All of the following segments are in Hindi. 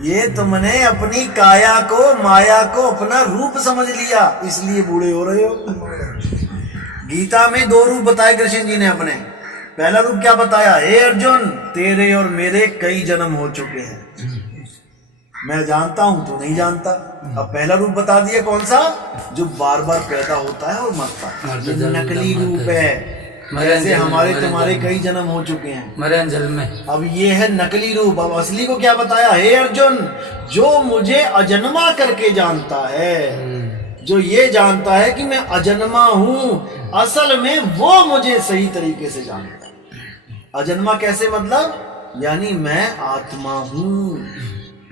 ये तुमने अपनी काया को, माया को अपना रूप समझ लिया, इसलिए बूढ़े हो रहे हो। गीता में दो रूप बताए कृष्ण जी ने अपने। पहला रूप क्या बताया? हे अर्जुन, तेरे और मेरे कई जन्म हो चुके हैं, मैं जानता हूं तू नहीं जानता। अब पहला रूप बता दिया, कौन सा? जो बार बार पैदा होता है और मरता है, ये नकली रूप है। जैसे हमारे तुम्हारे कई जन्म हो चुके हैं मरे जन्म में। अब ये है नकली रूप। अब असली को क्या बताया? हे अर्जुन, जो मुझे अजन्मा करके जानता है, जो ये जानता है कि मैं अजन्मा हूं, असल में वो मुझे सही तरीके से जानता है। अजन्मा कैसे मतलब? यानी मैं आत्मा हूं,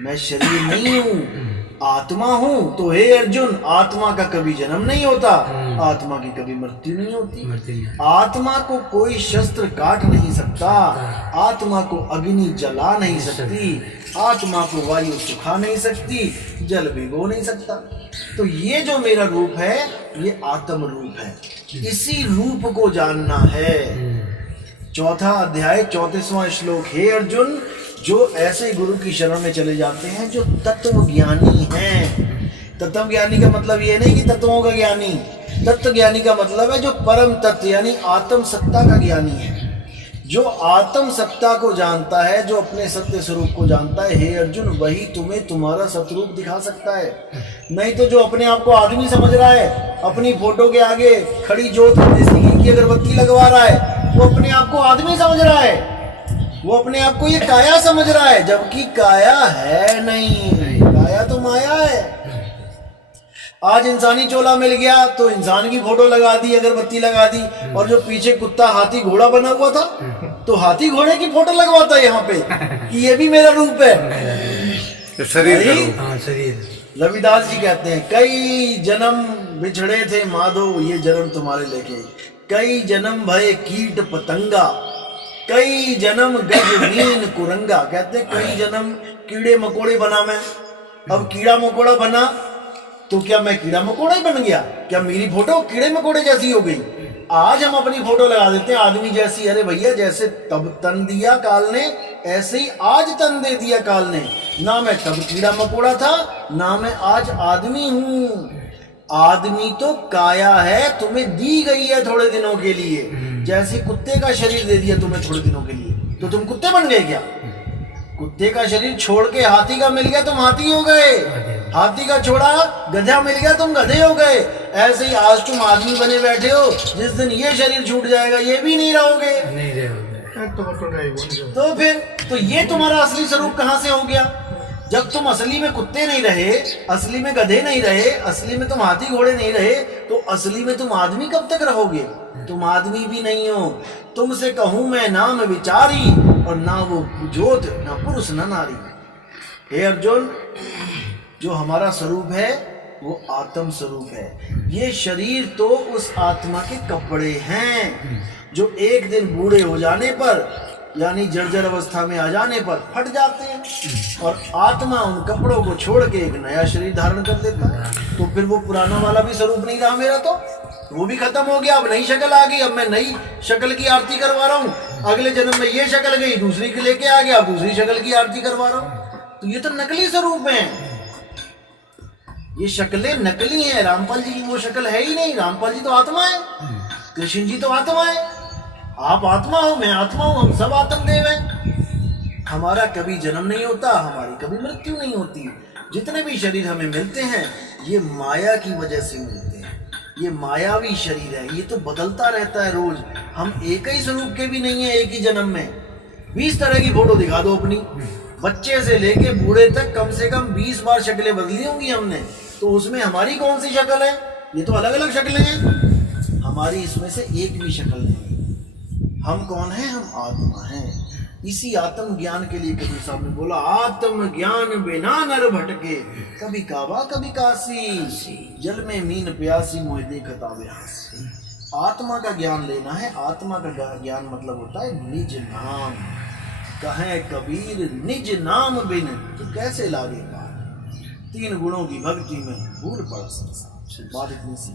मैं शरीर नहीं हूं, आत्मा हूं। तो हे अर्जुन, आत्मा का कभी जन्म नहीं होता, आत्मा की कभी मृत्यु नहीं होती। आत्मा को कोई शस्त्र काट नहीं सकता, आत्मा को अग्नि जला नहीं सकती, आत्मा को वायु सुखा नहीं सकती, जल भिगो नहीं सकता। तो ये जो मेरा रूप है, ये आत्म रूप है। इसी रूप को जानना है। चौथा अध्याय 34वां श्लोक। हे अर्जुन, जो ऐसे गुरु की शरण में चले जाते हैं जो तत्व ज्ञानी हैं। तत्व ज्ञानी का मतलब ये नहीं कि तत्वों का ज्ञानी, तत्व ज्ञानी का मतलब है जो परम तत्व यानी आत्म सत्ता का ज्ञानी है। जो आत्म सत्ता को जानता है, जो अपने सत्य स्वरूप को जानता है, हे अर्जुन, वही तुम्हें तुम्हारा सतरूप दिखा सकता है। नहीं तो जो अपने आप को आदमी समझ रहा है, अपनी फोटो के आगे खड़ी जोत देसी घी की अगरबत्ती लगवा रहा है, वो अपने आप को आदमी समझ रहा है, वो अपने आप को ये काया समझ रहा है, जबकि काया है नहीं, काया तो माया है। आज इंसानी चोला मिल गया तो इंसान की फोटो लगा दी, अगरबत्ती लगा दी, और जो पीछे कुत्ता हाथी घोड़ा बना हुआ था तो हाथी घोड़े की फोटो लगवाता है यहाँ पे कि ये भी मेरा रूप है। तो शरीर रविदास जी कहते हैं, कई जन्म बिछड़े थे माधो, ये जन्म तुम्हारे लेके, कई जन्म भय कीट पतंगा, कई जन्म गज मीन कुरंगा। कहते कई जन्म कीड़े मकोड़े बना मैं। अब कीड़ा मकोड़ा बना तो क्या मैं कीड़ा मकोड़ा ही बन गया? क्या मेरी फोटो कीड़े मकोड़े जैसी हो गई? आज हम अपनी फोटो लगा देते हैं आदमी जैसी। अरे भैया, जैसे तब तन दिया काल ने, ऐसे ही आज तन दे दिया काल ने। ना मैं तब कीड़ा मकोड़ा था, ना मैं आज आदमी हूं। आदमी तो काया है, तुम्हें दी गई है थोड़े दिनों के लिए। जैसे कुत्ते का शरीर दे दिया तुम्हें थोड़े दिनों के लिए, तो तुम कुत्ते बन गए क्या? कुत्ते का शरीर छोड़ के हाथी का मिल गया, तुम हाथी हो गए। हाथी का छोड़ा गधा मिल गया, तुम गधे हो गए। ऐसे ही आज तुम आदमी बने बैठे हो, जिस दिन ये शरीर छूट जाएगा ये भी नहीं रहोगे। तो फिर तो ये तुम्हारा असली स्वरूप कहां से हो गया? जब तुम असली में कुत्ते नहीं रहे, असली में गधे नहीं रहे, असली में तुम हाथी घोड़े नहीं रहे, तो असली में तुम आदमी कब तक रहोगे? तुम आदमी भी नहीं हो। तुमसे कहूं मैं नाम विचारी, और ना वो जोत ना पुरुष ना नारी। हे अर्जुन, जो हमारा स्वरूप है वो आत्म स्वरूप है। ये शरीर तो उस आत्मा के कपड़े हैं जो एक दिन बूढ़े हो जाने पर यानी जर्जर अवस्था में आ जाने पर फट जाते हैं, और आत्मा उन कपड़ों को छोड़ के एक नया शरीर धारण कर लेता है। तो फिर वो पुराना वाला भी स्वरूप नहीं रहा मेरा, तो वो भी खत्म हो गया। अब नई शक्ल आ गई, अब मैं नई शक्ल की आरती करवा रहा हूँ। अगले जन्म में ये शक्ल गई, दूसरी के लेके आ गया, दूसरी शक्ल की आरती करवा रहा हूँ। तो ये तो नकली स्वरूप है, ये शक्लें नकली हैं। रामपाल जी की वो शक्ल है ही नहीं। रामपाल जी तो आत्मा है, कृष्ण जी तो आत्मा है। आप आत्मा हो, मैं आत्मा हूं, हम सब आत्मदेव हैं। हमारा कभी जन्म नहीं होता, हमारी कभी मृत्यु नहीं होती। जितने भी शरीर हमें मिलते हैं ये माया की वजह से मिलते हैं। ये मायावी शरीर है, ये तो बदलता रहता है रोज। हम एक ही स्वरूप के भी नहीं है एक ही जन्म में। 20 तरह की फोटो दिखा दो अपनी, बच्चे से लेके बूढ़े तक कम से कम 20 बार शक्लें बदली होंगी हमने। तो उसमें हमारी कौन सी शक्ल है? ये तो अलग अलग शक्लें हैं, हमारी इसमें से एक भी शक्ल नहीं। हम कौन हैं? हम आत्मा हैं। इसी आत्म ज्ञान के लिए कबीर साहब ने बोला, आत्म ज्ञान बिना नर भटके, कभी काबा कभी काशी, जल में मीन प्यासी मोह देखता व्यासी। आत्मा का ज्ञान लेना है। आत्मा का ज्ञान मतलब होता है निज नाम। कहे कबीर निज नाम बिन तो कैसे लागे पार, 3 गुणों की भक्ति में भूल पड़ संसार। बात इतनी सी।